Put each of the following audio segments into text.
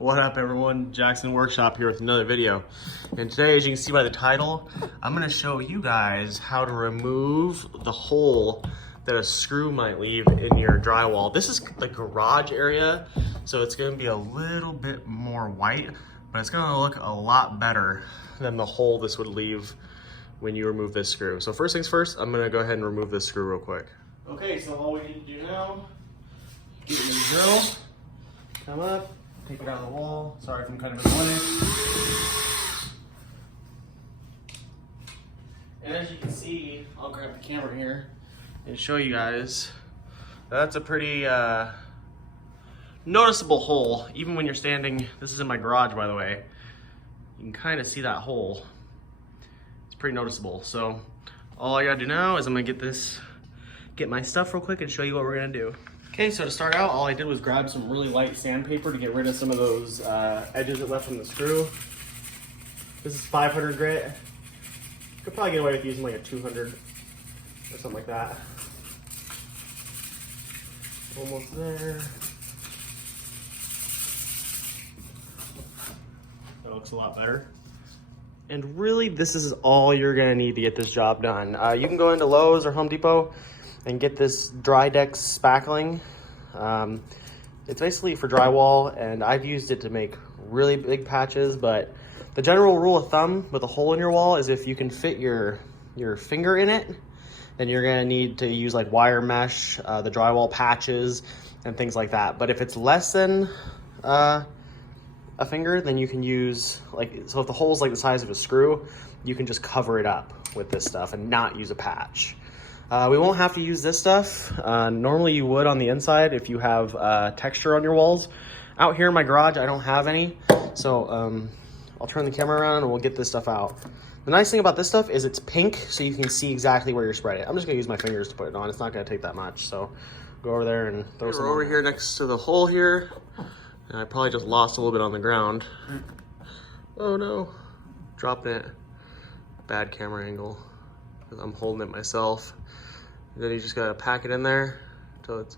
What up everyone, Jackson Workshop here with another video. And today, as you can see by the title, I'm gonna show you guys how to remove the hole that a screw might leave in your drywall. This is the garage area, so it's gonna be a little bit more white, but it's gonna look a lot better than the hole this would leave when you remove this screw. So first things first, I'm gonna go ahead and remove this screw real quick. Okay, so all we need to do now, get in the drill, come up, take it out of the wall. Sorry if I'm kind of in the way. And as you can see, I'll grab the camera here and show you guys. That's a pretty noticeable hole. Even when you're standing, this is in my garage by the way, you can kind of see that hole. It's pretty noticeable. So all I gotta do now is I'm gonna get my stuff real quick and show you what we're gonna do. Okay, so to start out, all I did was grab some really light sandpaper to get rid of some of those edges that left from the screw. This is 500 grit. Could probably get away with using like a 200 or something like that. Almost there. That looks a lot better. And really, this is all you're gonna need to get this job done. You can go into Lowe's or Home Depot and get this Drydex spackling. It's basically for drywall, and I've used it to make really big patches, but the general rule of thumb with a hole in your wall is if you can fit your finger in it, then you're gonna need to use like wire mesh, the drywall patches, and things like that. But if it's less than a finger, then you can use, so if the hole's like the size of a screw, you can just cover it up with this stuff and not use a patch. We won't have to use this stuff. Normally you would on the inside if you have texture on your walls. Out here in my garage, I don't have any. So I'll turn the camera around and we'll get this stuff out. The nice thing about this stuff is it's pink, so you can see exactly where you're spreading it. I'm just gonna use my fingers to put it on. It's not gonna take that much. So go over there and throw some. We're over here next to the hole here. And I probably just lost a little bit on the ground. Oh no, dropping it. Bad camera angle, because I'm holding it myself. And then you just gotta pack it in there until it's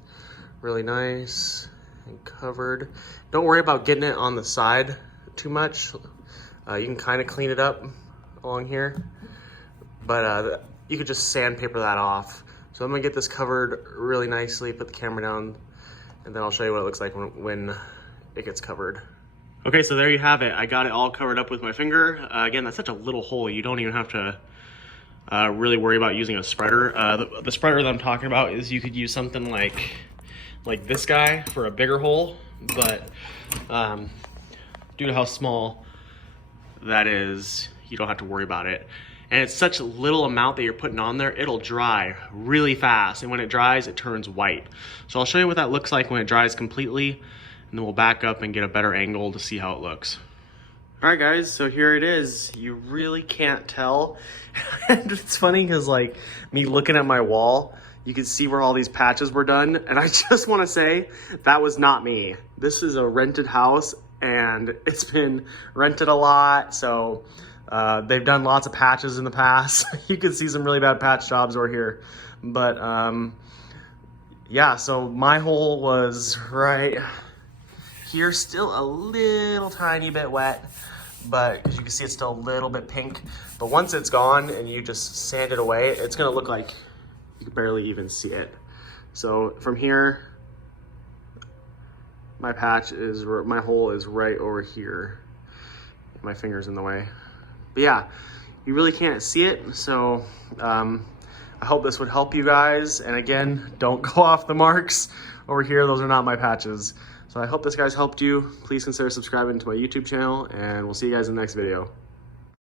really nice and covered. Don't worry about getting it on the side too much. You can kind of clean it up along here, but you could just sandpaper that off. So I'm gonna get this covered really nicely, put the camera down, and then I'll show you what it looks like when it gets covered. Okay, so there you have it. I got it all covered up with my finger. Again, that's such a little hole, you don't even have to really worry about using a spreader. The spreader that I'm talking about is you could use something like this guy for a bigger hole, but due to how small that is, you don't have to worry about it. And it's such a little amount that you're putting on there, it'll dry really fast. And when it dries, it turns white. So I'll show you what that looks like when it dries completely, and then we'll back up and get a better angle to see how it looks. All right guys, so here it is. You really can't tell. And it's funny because like me looking at my wall, you can see where all these patches were done. And I just wanna say, that was not me. This is a rented house and it's been rented a lot. So they've done lots of patches in the past. You can see some really bad patch jobs over here. But yeah, so my hole was right here, still a little tiny bit wet, but as you can see, it's still a little bit pink. But once it's gone and you just sand it away, it's gonna look like you can barely even see it. So from here, my hole is right over here. My finger's in the way. But yeah, you really can't see it. So I hope this would help you guys. And again, don't go off the marks over here. Those are not my patches. So I hope this guys helped you. Please consider subscribing to my YouTube channel, and we'll see you guys in the next video.